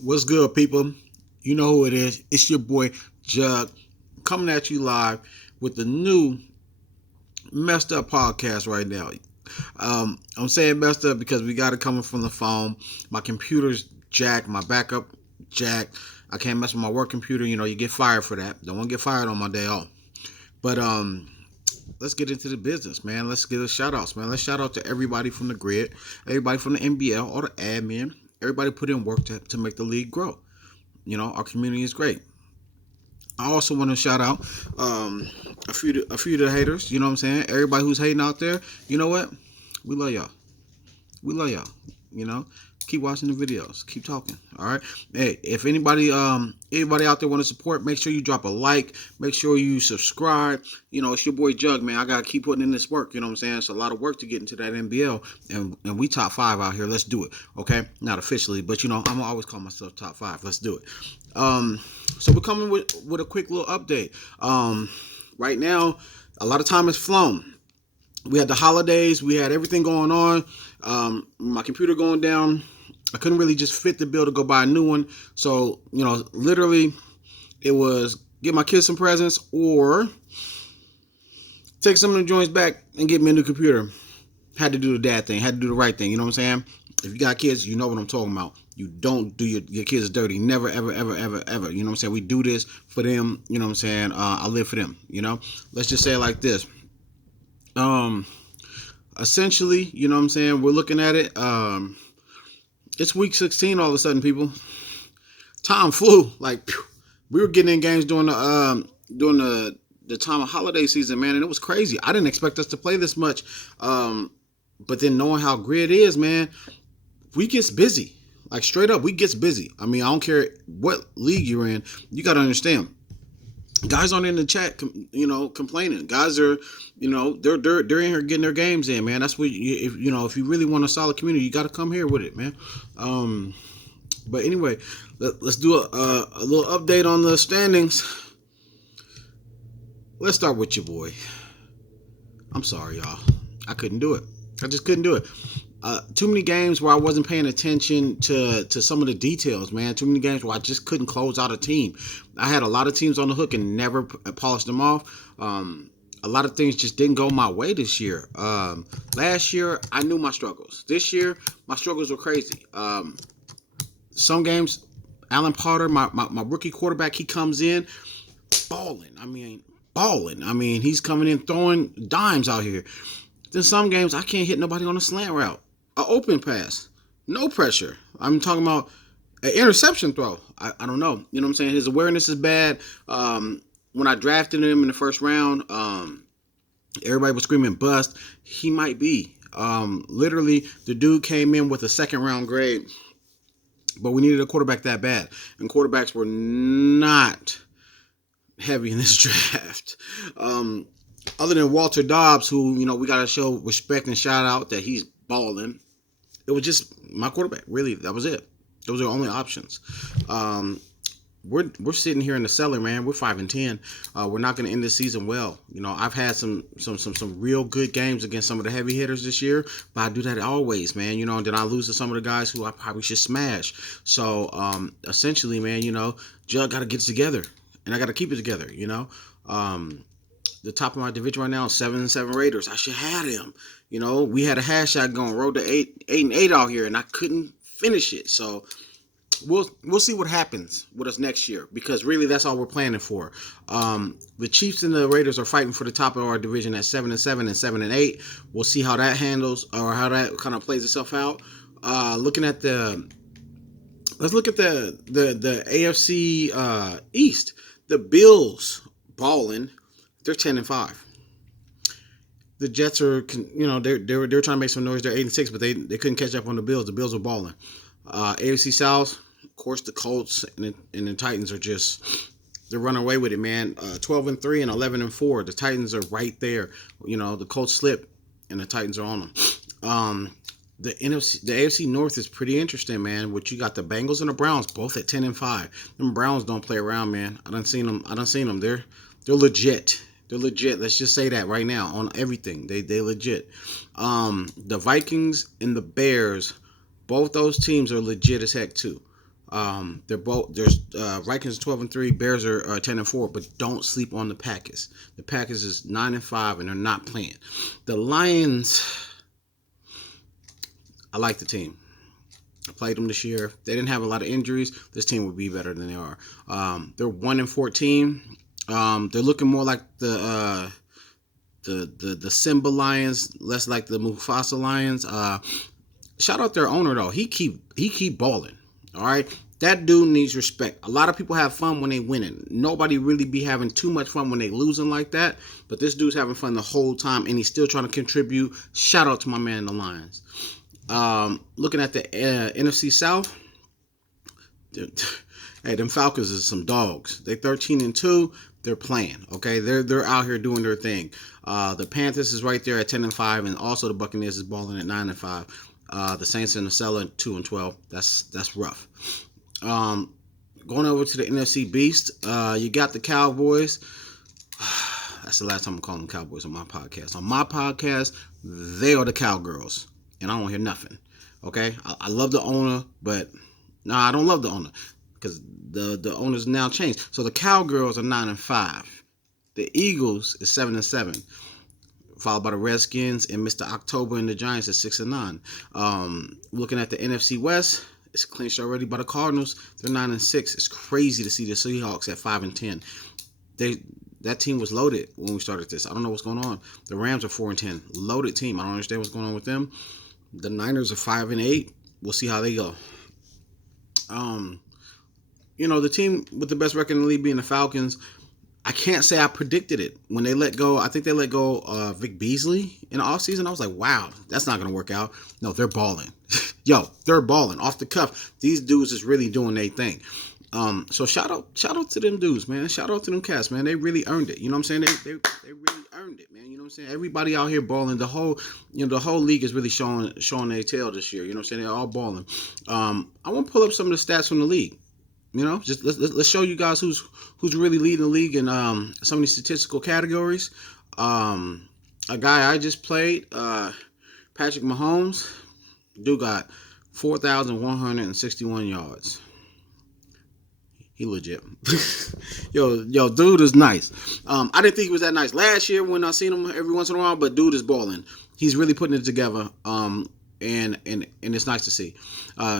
What's good, people? You know who it is. It's your boy Jug coming at you live with the new messed up podcast right now. I'm saying messed up because we got it coming from the phone. My computer's jacked, my backup jacked. I can't mess with my work computer. You know, you get fired for that. Don't want to get fired on my day off. But let's get into the business, man. Let's get a shout outs, man. Let's shout out to everybody from the grid, everybody from the NBL, all the admin. Everybody put in work to make the league grow. You know, our community is great. I also want to shout out a few of the haters. You know what I'm saying? Everybody who's hating out there, you know what? We love y'all. We love y'all. You know, keep watching the videos. Keep talking. All right. Hey, if anybody out there want to support, make sure you drop a like. Make sure you subscribe. You know, it's your boy Jug, man. I gotta keep putting in this work. You know what I'm saying? It's a lot of work to get into that NBL, and we top five out here. Let's do it. Okay, not officially, but you know, I'm always call myself top five. Let's do it. Um, so we're coming with a quick little update. Right now, a lot of time has flown. We had the holidays, we had everything going on. My computer going down. I couldn't really just fit the bill to go buy a new one. So, you know, literally it was get my kids some presents or take some of the joints back and get me a new computer. Had to do the dad thing, had to do the right thing, you know what I'm saying? If you got kids, you know what I'm talking about. You don't do your kids dirty. Never, ever, ever, ever, ever. You know what I'm saying? We do this for them. You know what I'm saying? I live for them, you know? Let's just say it like this. Um, Essentially, you know what I'm saying? We're looking at it. It's week 16 all of a sudden, people. Time flew. Like, phew, we were getting in games during the time of holiday season, man, and it was crazy. I didn't expect us to play this much. But then knowing how grid is, man, we gets busy. Like straight up, we gets busy. I mean, I don't care what league you're in. You got to understand. Guys aren't in the chat, complaining. Guys are, they're in here getting their games in, man. That's what if you really want a solid community, you got to come here with it, man. Um, but anyway, let's do a little update on the standings. Let's start with your boy. I'm sorry, y'all. I couldn't do it. I just couldn't do it. Too many games where I wasn't paying attention to some of the details, man. Too many games where I just couldn't close out a team. I had a lot of teams on the hook and never polished them off. A lot of things just didn't go my way this year. Last year, I knew my struggles. This year, my struggles were crazy. Some games, Alan Potter, my rookie quarterback, he comes in balling. Balling. He's coming in throwing dimes out here. Then some games, I can't hit nobody on a slant route. An open pass. No pressure. I'm talking about an interception throw. I don't know. You know what I'm saying? His awareness is bad. When I drafted him in the first round, everybody was screaming bust. He might be. Literally, the dude came in with a second round grade, but we needed a quarterback that bad. And quarterbacks were not heavy in this draft. Other than Walter Dobbs, who, we got to show respect and shout out that he's balling. It was just my quarterback. Really, that was it. Those are the only options. We're sitting here in the cellar, man. We're 5-10. We're not going to end the season well. I've had some real good games against some of the heavy hitters this year, but I do that always, man. And then I lose to some of the guys who I probably should smash. So essentially, man, Jug got to get it together, and I got to keep it together. The top of my division right now is 7-7 Raiders. I should have him. We had a hash shot going, road to 8-8 out here, and I couldn't finish it. So we'll see what happens with us next year, because really that's all we're planning for. The Chiefs and the Raiders are fighting for the top of our division at 7-7 and 7-8. We'll see how that handles, or how that kind of plays itself out. Let's look at the AFC East. The Bills balling. They're 10-5. The Jets are, they're trying to make some noise. They're 8-6, but they couldn't catch up on the Bills. The Bills are balling. AFC South, of course, the Colts and the Titans are just, they're running away with it, man. 12-3 and 11-4. The Titans are right there. The Colts slip and the Titans are on them. The AFC North is pretty interesting, man. What you got, the Bengals and the Browns both at 10-5. Them Browns don't play around, man. I done seen them. They're legit. They're legit. Let's just say that right now on everything. They legit. The Vikings and the Bears, both those teams are legit as heck too. There's Vikings 12-3, Bears are 10-4, but don't sleep on the Packers. The Packers is 9-5, and they're not playing. The Lions, I like the team. I played them this year. If they didn't have a lot of injuries, this team would be better than they are. They're 1-14. They're looking more like the Simba Lions, less like the Mufasa Lions. Shout out their owner though. He keep balling. All right. That dude needs respect. A lot of people have fun when they winning. Nobody really be having too much fun when they losing like that. But this dude's having fun the whole time, and he's still trying to contribute. Shout out to my man, the Lions. Looking at the NFC South, hey, them Falcons is some dogs. They 13-2. They're playing. Okay, they're out here doing their thing. The Panthers is right there at 10-5, and also the Buccaneers is balling at 9-5. The Saints and the Cellar 2-12. That's rough. Going over to the NFC Beast, you got the Cowboys. That's the last time I'm calling them Cowboys on my podcast. On my podcast, they are the Cowgirls, and I don't hear nothing. Okay, I love the owner, but I don't love the owner because the owner's now changed. So the Cowgirls are 9-5. The Eagles is 7-7. Followed by the Redskins and Mr. October and the Giants at 6-9. Looking at the NFC West, it's clinched already by the Cardinals. They're 9-6. It's crazy to see the Seahawks at 5-10. That team was loaded when we started this. I don't know what's going on. The Rams are 4-10. Loaded team. I don't understand what's going on with them. The Niners are 5-8. We'll see how they go. The team with the best record in the league being the Falcons. I can't say I predicted it. When they let go, I think they let go Vic Beasley in the offseason. I was like, wow, that's not going to work out. No, they're balling. Yo, they're balling. Off the cuff. These dudes is really doing their thing. So shout out to them dudes, man. Shout out to them cats, man. They really earned it. You know what I'm saying? They really earned it, man. You know what I'm saying? Everybody out here balling. The whole league is really showing their tail this year. You know what I'm saying? They're all balling. I want to pull up some of the stats from the league. Just let's show you guys who's really leading the league in some of these statistical categories. A guy I just played, Patrick Mahomes, dude got 4,161 yards. He legit. yo, dude is nice. I didn't think he was that nice last year when I seen him every once in a while, but dude is balling. He's really putting it together. And it's nice to see.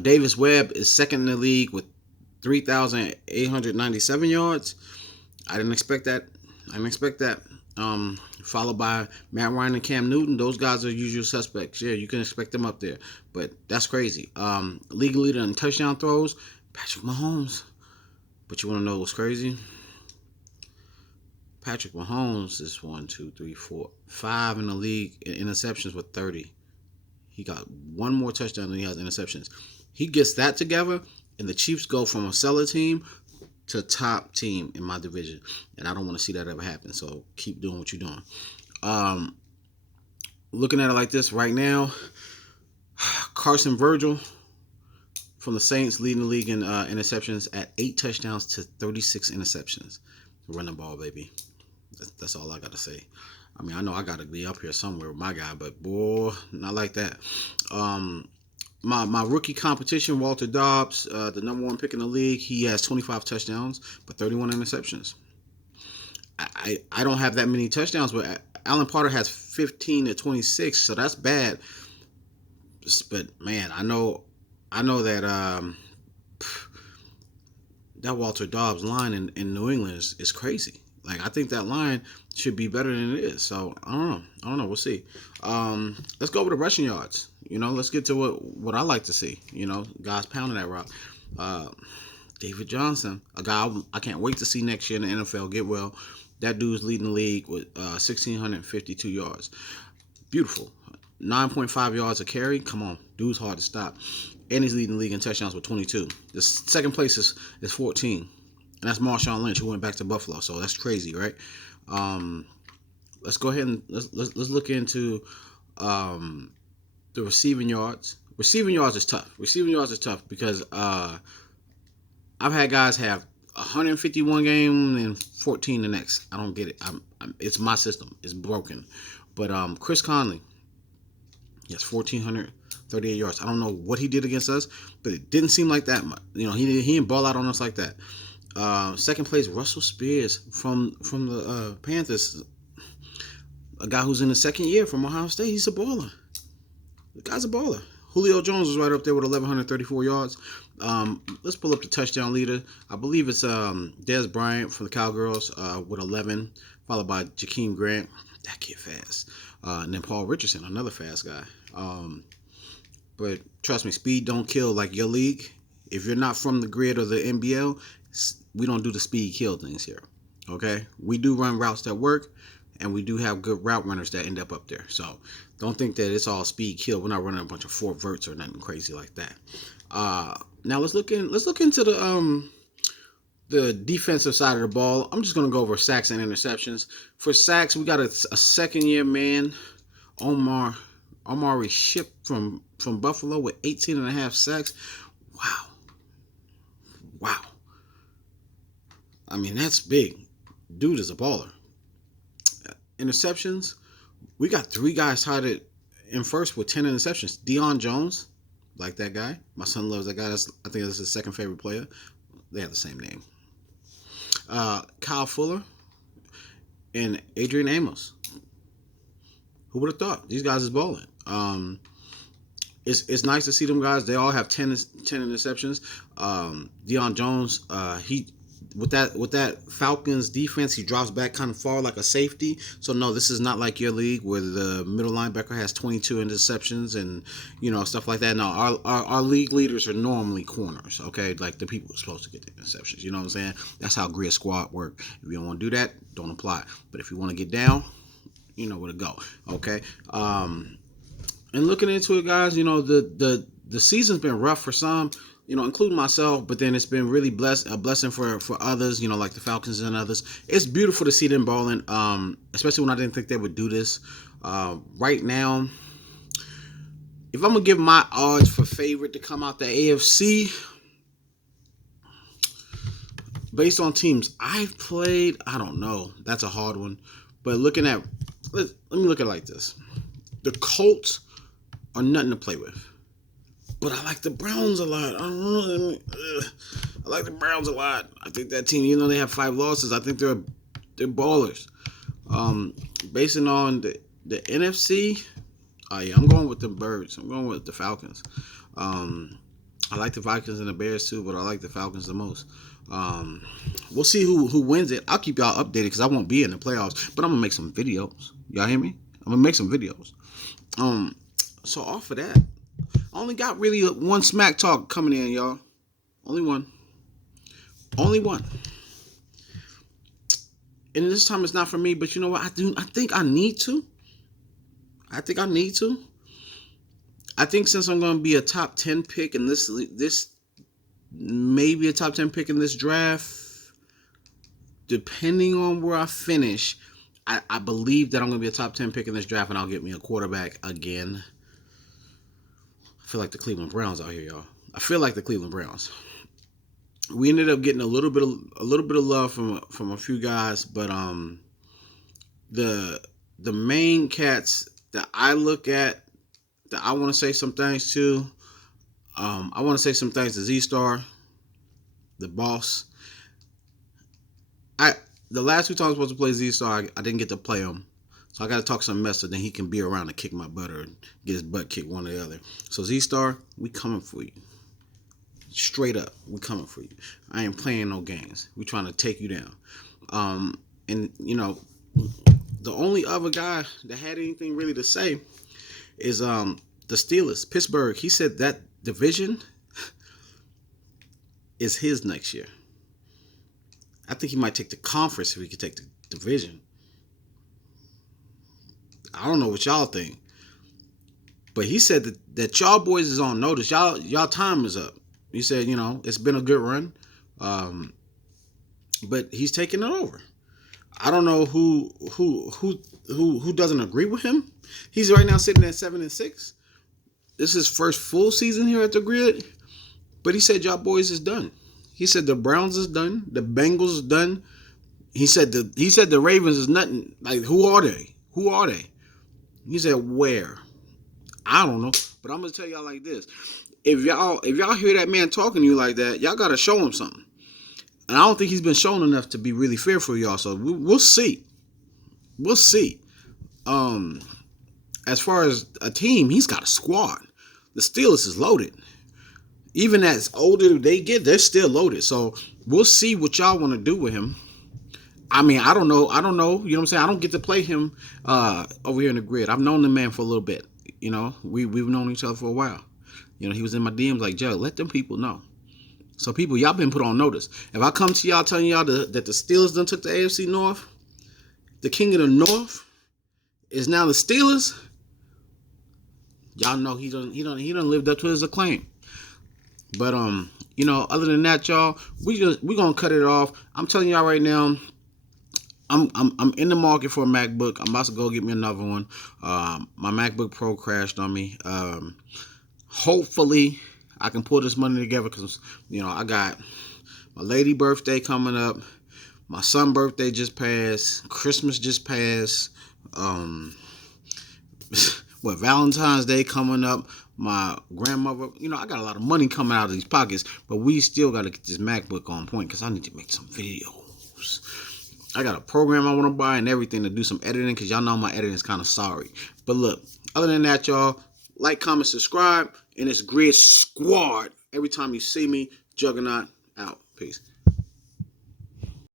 Davis Webb is second in the league with 3,897 yards. I didn't expect that. Followed by Matt Ryan and Cam Newton. Those guys are usual suspects. Yeah, you can expect them up there. But that's crazy. League leader in touchdown throws, Patrick Mahomes. But you want to know what's crazy? Patrick Mahomes is 1, 2, 3, 4, 5 in the league in interceptions with 30. He got one more touchdown than he has interceptions. He gets that together, and the Chiefs go from a seller team to top team in my division. And I don't want to see that ever happen. So keep doing what you're doing. Looking at it like this right now, Carson Virgil from the Saints leading the league in interceptions at 8 touchdowns to 36 interceptions. Run the ball, baby. That's all I got to say. I mean, I know I got to be up here somewhere with my guy, but boy, not like that. My rookie competition, Walter Dobbs, the number 1 pick in the league, he has 25 touchdowns, but 31 interceptions. I don't have that many touchdowns, but Alan Potter has 15 to 26, so that's bad. But man, I know that that Walter Dobbs line in New England is crazy. Like, I think that line should be better than it is. So I don't know. We'll see. Let's go over the rushing yards. Let's get to what I like to see. Guys pounding that rock. David Johnson, a guy I can't wait to see next year in the NFL get well. That dude's leading the league with 1,652 yards. Beautiful. 9.5 yards a carry. Come on. Dude's hard to stop. And he's leading the league in touchdowns with 22. The second place is 14. And that's Marshawn Lynch, who went back to Buffalo. So that's crazy, right? Let's go ahead and let's look into the receiving yards. Receiving yards is tough. Because I've had guys have 151 game and 14 the next. I don't get it. It's my system. It's broken. But Chris Conley, he has 1,400 38 yards. I don't know what he did against us, but it didn't seem like that much. He didn't ball out on us like that. Second place, Russell Spears from the Panthers, a guy who's in the second year from Ohio State. He's a baller. The guy's a baller. Julio Jones was right up there with 1,134 yards. Let's pull up the touchdown leader. I believe it's Dez Bryant from the Cowgirls with 11, followed by Jakeem Grant. That kid fast. And then Paul Richardson, another fast guy. But trust me, speed don't kill like your league. If you're not from the grid or the NBL, we don't do the speed kill things here. Okay? We do run routes that work, and we do have good route runners that end up there. So don't think that it's all speed kill. We're not running a bunch of 4 verts or nothing crazy like that. Now let's look into the defensive side of the ball. I'm just gonna go over sacks and interceptions. For sacks, we got a second year man, Omari Ship from Buffalo with 18.5 sacks. Wow. I mean, that's big. Dude is a baller. Interceptions, we got 3 guys tied in first with 10 interceptions. Deion Jones, like that guy. My son loves that guy. I think that's his second favorite player. They have the same name. Kyle Fuller and Adrian Amos. Who would have thought? These guys is balling. It's nice to see them guys. They all have 10 interceptions. Deion Jones, he with that Falcons defense, he drops back kind of far like a safety. So no, this is not like your league where the middle linebacker has 22 interceptions and stuff like that. No, our league leaders are normally corners. Okay, like the people who are supposed to get the interceptions. You know what I'm saying? That's how grid squad work. If you don't want to do that, don't apply. But if you want to get down, you know where to go. Okay. And looking into it, guys, the season's been rough for some, including myself, but then it's been really a blessing for others, like the Falcons and others. It's beautiful to see them balling, especially when I didn't think they would do this. Right now, if I'm going to give my odds for favorite to come out the AFC, based on teams I've played, I don't know. That's a hard one. But let me look at it like this. The Colts are nothing to play with. But I like the Browns a lot. I don't know. I like the Browns a lot. I think that team, they have 5 losses. I think they're ballers. Basing on the NFC, I'm going with the Birds. I'm going with the Falcons. I like the Vikings and the Bears too, but I like the Falcons the most. We'll see who wins it. I'll keep y'all updated because I won't be in the playoffs, but I'm gonna make some videos. Y'all hear me? I'm gonna make some videos. So off of that, I only got really one smack talk coming in, y'all. Only one. And this time it's not for me, but you know what? I think I need to. I think since I'm going to be a top 10 pick in this maybe a top 10 pick in this draft, depending on where I finish, I believe that I'm going to be a top 10 pick in this draft and I'll get me a quarterback again. I feel like the Cleveland Browns out here, y'all. I feel like the Cleveland Browns. We ended up getting a little bit of love from a few guys, but the main cats that I look at that I want to say some things to, I want to say some things to Z-Star, the boss. The last 2 times I was supposed to play Z-Star, I didn't get to play him. So I got to talk some mess so then he can be around and kick my butt or get his butt kicked, one or the other. So Z-Star, we coming for you. Straight up, we coming for you. I ain't playing no games. We trying to take you down. And the only other guy that had anything really to say is the Steelers, Pittsburgh. He said that division is his next year. I think he might take the conference if he could take the division. I don't know what y'all think, but he said that y'all boys is on notice. Y'all time is up. He said, it's been a good run, but he's taking it over. I don't know who doesn't agree with him. He's right now sitting at 7-6. This is his first full season here at the Grid, but he said y'all boys is done. He said the Browns is done, the Bengals is done. He said the Ravens is nothing. Like, who are they? He said, where? I don't know. But I'm gonna tell y'all like this: if y'all hear that man talking to you like that, y'all gotta show him something. And I don't think he's been shown enough to be really fearful of y'all. So we'll see. We'll see. As far as a team, he's got a squad. The Steelers is loaded. Even as older they get, they're still loaded. So we'll see what y'all want to do with him. I mean, I don't know. You know what I'm saying? I don't get to play him over here in the grid. I've known the man for a little bit. You know, we've known each other for a while. You know, he was in my DMs like, Joe, let them people know. So people, y'all been put on notice. If I come to y'all telling y'all that the Steelers done took the AFC North, the king of the North is now the Steelers, y'all know he done lived up to his acclaim. But you know, other than that, y'all, we gonna cut it off. I'm telling y'all right now, I'm in the market for a MacBook. I'm about to go get me another one. My MacBook Pro crashed on me. Hopefully I can pull this money together because, you know, I got my lady birthday coming up. My son birthday just passed. Christmas just passed. Valentine's Day coming up. My grandmother, you know, I got a lot of money coming out of these pockets, but we still got to get this MacBook on point because I need to make some videos. I got a program I want to buy and everything to do some editing because y'all know my editing is kind of sorry. But look, other than that, y'all, like, comment, subscribe, and it's Grid Squad. Every time you see me, Juggernaut out. Peace.